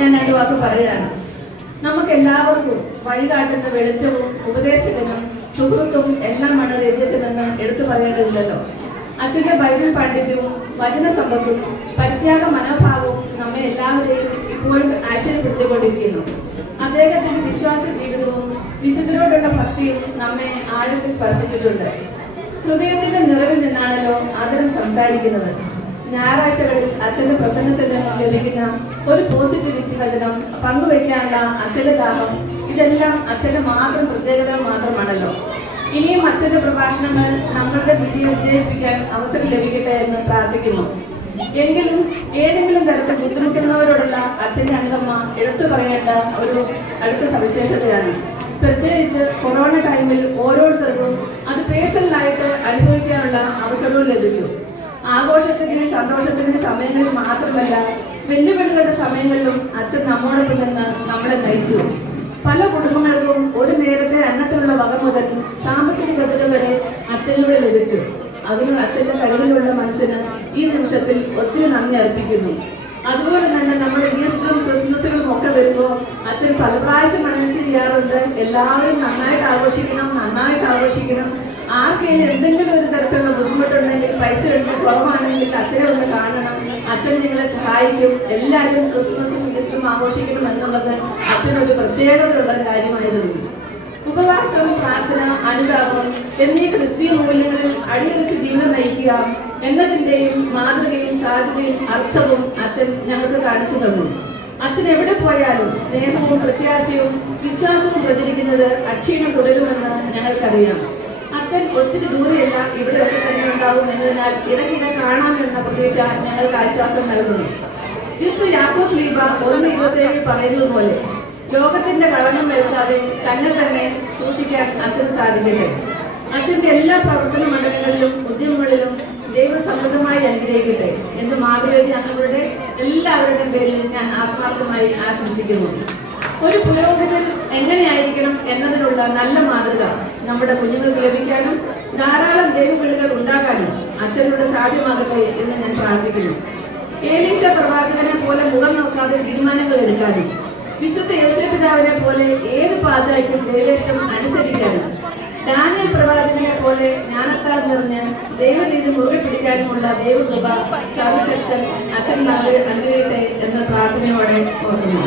ഞാൻ രണ്ടു വാക്ക് പറയുകയാണ്. നമുക്ക് എല്ലാവർക്കും വഴികാട്ടുന്ന വെളിച്ചവും ഉപദേശകനും സുഹൃത്തും എല്ലാമാണ് രചിച്ചതെന്ന് എടുത്തു പറയേണ്ടതില്ലല്ലോ. അച്ഛന്റെ ബൈബിൾ പാണ്ഡിത്യവും വചനസമ്പത്തും പരിത്യാഗ മനോഭാവവും നമ്മെ എല്ലാവരെയും ഇപ്പോഴും ആശ്ചര്യപ്പെടുത്തിക്കൊണ്ടിരിക്കുന്നു. അദ്ദേഹത്തിന്റെ വിശ്വാസ ജീവിതവും വിശുദ്ധരോടുള്ള ഭക്തിയും നമ്മെ ആഴത്തിൽ സ്പർശിച്ചിട്ടുണ്ട്. ഹൃദയത്തിന്റെ നിറവിൽ നിന്നാണല്ലോ ആദരം സംസാരിക്കുന്നത്. ഞായറാഴ്ചകളിൽ അച്ഛന്റെ പ്രസംഗത്തിൽ നിന്നും ലഭിക്കുന്ന ഒരു പോസിറ്റിവിറ്റി വചനം, പങ്കുവയ്ക്കാനുള്ള അച്ഛന്റെ ദാഹം, ഇതെല്ലാം അച്ഛന്റെ മാത്രം പ്രത്യേകത മാത്രമാണല്ലോ. ഇനിയും അച്ഛന്റെ പ്രഭാഷണങ്ങൾ നമ്മളുടെ വിധിയെ വിജയിപ്പിക്കാൻ അവസരം ലഭിക്കട്ടെ എന്ന് പ്രാർത്ഥിക്കുന്നു. എങ്കിലും ഏതെങ്കിലും തരത്തിൽ ബുദ്ധിമുട്ടുന്നവരോടുള്ള അച്ഛന്റെ അനുകമ്പ എടുത്തു പറയേണ്ട ഒരു അടുത്ത സവിശേഷതയാണ്. പ്രത്യേകിച്ച് കൊറോണ ടൈമിൽ ഓരോരുത്തർക്കും അത് പേഴ്സണലായിട്ട് അനുഭവിക്കാനുള്ള അവസരവും ലഭിച്ചു. ആഘോഷത്തിന്റെ സന്തോഷത്തിന്റെ സമയങ്ങളിൽ മാത്രമല്ല, വെല്ലുവിളികളുടെ സമയങ്ങളിലും അച്ഛൻ നമ്മോടൊപ്പം നിന്ന് നമ്മളെ നയിച്ചു. പല കുടുംബങ്ങൾക്കും ഒരു നേരത്തെ അന്നത്തിനുള്ള വക മുതൽ സാമ്പത്തിക ഭദ്രത വരെ അച്ഛനിലൂടെ ലഭിച്ചു. അതിനുള്ള അച്ഛന്റെ കഴിവിലുള്ള മനസ്സിന് ഈ നിമിഷത്തിൽ ഒത്തിരി നന്ദി അർപ്പിക്കുന്നു. അതുപോലെ തന്നെ നമ്മുടെ ഈസ്റ്ററും ക്രിസ്മസുകളും ഒക്കെ വരുമ്പോൾ അച്ഛൻ പല പ്രാവശ്യം മനസ്സ് ചെയ്യാറുണ്ട്, എല്ലാവരും നന്നായിട്ട് ആഘോഷിക്കണം. ആർക്കെങ്കിലും എന്തെങ്കിലും ഒരു തരത്തിലുള്ള ബുദ്ധിമുട്ടുണ്ടെങ്കിൽ, പൈസ ഉണ്ട് കുറവാണെങ്കിൽ അച്ഛനെ ഒന്ന് കാണണം, അച്ഛൻ നിങ്ങളെ സഹായിക്കും, എല്ലാവരും ക്രിസ്മസും ഈസ്റ്ററും ആഘോഷിക്കണം എന്നുള്ളത് അച്ഛനൊരു പ്രത്യേകതയുള്ള കാര്യമായിരുന്നു. ഉപവാസം, പ്രാർത്ഥന, അനുതാപം എന്നീ ക്രിസ്തീയ മൂല്യങ്ങളിൽ അടിയുറച്ച് ജീവിതം നയിക്കുക എന്നതിൻ്റെയും മാതൃകയും സാധ്യതയും അർത്ഥവും അച്ഛൻ ഞങ്ങൾക്ക് കാണിച്ചു തന്നു. അച്ഛൻ എവിടെ പോയാലും സ്നേഹവും പ്രത്യാശയും വിശ്വാസവും പ്രചരിക്കുന്നത് അക്ഷീണം തുടരുമെന്ന് ഞങ്ങൾക്കറിയാം. അച്ഛൻ ഒത്തിരി ദൂരെയല്ല, ഇവിടെയൊക്കെ തന്നെ ഉണ്ടാവും എന്നതിനാൽ ഇടയ്ക്കിടെ കാണാമെന്ന പ്രതീക്ഷ ഞങ്ങൾക്ക് ആശ്വാസം നൽകുന്നു. വിശുദ്ധ യാക്കോബ് ശ്ലീഹ 1:27 പറയുന്നത് പോലെ ലോകത്തിന്റെ കളനം വരുത്താതെ തന്നെ സൂക്ഷിക്കാൻ അച്ഛന് സാധിക്കട്ടെ. അച്ഛന്റെ എല്ലാ പ്രവർത്തന മണ്ഡലങ്ങളിലും ഉദ്യമങ്ങളിലും ദൈവസമൃദ്ധമായി അനുഗ്രഹിക്കട്ടെ എന്ന് മാതൃവേദി അംഗങ്ങളുടെ എല്ലാവരുടെയും പേരിൽ ഞാൻ ആത്മാർത്ഥമായി ആശംസിക്കുന്നു. ഒരു പുരോഹിതൻ എങ്ങനെയായിരിക്കണം എന്നതിനുള്ള നല്ല മാതൃക നമ്മുടെ കുഞ്ഞുങ്ങൾക്ക് ലഭിക്കാനും ധാരാളം ദൈവവിളികൾ ഉണ്ടാകാനും അച്ഛനോട് സാധ്യമാകട്ടെ എന്ന് ഞാൻ പ്രാർത്ഥിക്കുന്നു. ഏലീശ പ്രവാചകനെ പോലെ മുഖം നോക്കാതെ തീരുമാനങ്ങൾ എടുക്കാനും വിശുദ്ധ യോസേപ്പ് പിതാവിനെ പോലെ ഏത് പാതയ്ക്കും ദൈവേഷ്ടം അനുസരിക്കാനും ദാനിയേൽ പ്രവാചകനെ പോലെ ജ്ഞാനത്താൽ നിറഞ്ഞ് ദൈവനീതി മുറുകെ പിടിക്കാനുമുള്ള ദൈവകൃപ സർവശക്തൻ അച്ഛൻ അനുഗ്രഹിക്കട്ടെ എന്ന പ്രാർത്ഥനയോടെ ഓർക്കുന്നു.